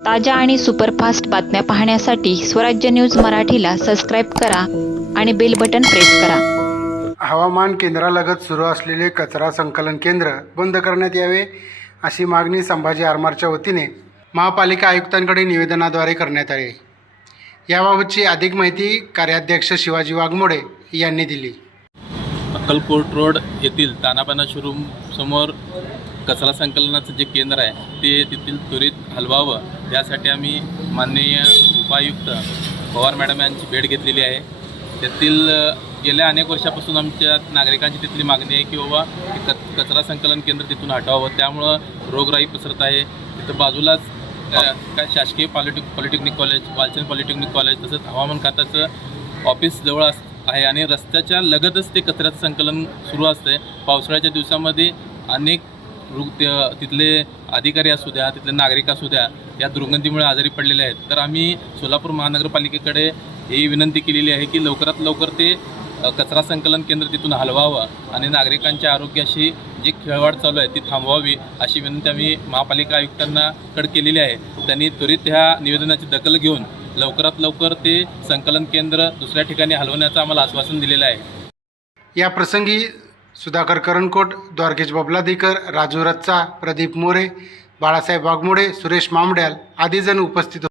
ताज्या आणि सुपरफास्ट बातम्या पाहण्यासाठी स्वराज्य न्यूज मराठीला सबस्क्राईब करा आणि बेल बटन प्रेस करा. हवामान केंद्रालगत सुरू असलेले कचरा संकलन केंद्र बंद करण्यात यावे अशी मागणी संभाजी आरमारच्या वतीने महापालिका आयुक्तांकडे निवेदनाद्वारे करण्यात आली. याबाबतची अधिक माहिती कार्याध्यक्ष शिवाजी वाघमोडे यांनी दिली. अक्कलकोट रोड येथील तानाबाना शोरूम समोर कचरा संकलनाचं जे केंद्र आहे ते तेथील त्वरित हलवावं यासाठी आम्ही माननीय उपायुक्त पवार मॅडम यांची भेट घेतलेली आहे. त्यातील गेल्या अनेक वर्षापासून आमच्या नागरिकांची तिथली मागणी आहे की बाबा कच कचरा संकलन केंद्र तिथून हटवावं. त्यामुळं रोगराई पसरत आहे. तिथं बाजूलाच काय शासकीय politic polytechnic college Walchand polytechnic college तसंच हवामान खात्याचं ऑफिस जवळ अस आहे आणि रस्त्याच्या लगतच ते कचऱ्याचं संकलन सुरू असतं आहे पावसाळ्याच्या दिवसामध्ये अनेक तिथले अधिकारी असू द्या तिथले नागरिक असू द्या या दुर्गंधीमुळे आजारी पडलेले आहेत. तर आम्ही सोलापूर महानगरपालिकेकडे ही विनंती केलेली आहे की लवकरात लवकर ते कचरा संकलन केंद्र तिथून हलवावं आणि नागरिकांच्या आरोग्याशी जी खेळवाड चालू आहे ती थांबवावी अशी विनंती आम्ही महापालिका आयुक्तांनाकडे केलेली आहे. त्यांनी त्वरित ह्या निवेदनाची दखल घेऊन लवकरात लवकर ते संकलन केंद्र दुसऱ्या ठिकाणी हलवण्याचं आम्हाला आश्वासन दिलेलं आहे. या प्रसंगी सुधाकर करणकोट द्वारकेश बबलादीकर राजू रच्चा प्रदीप मोरे बाळासाहेब वाघमोडे सुरेश मामड्याल आदी जण उपस्थित होते.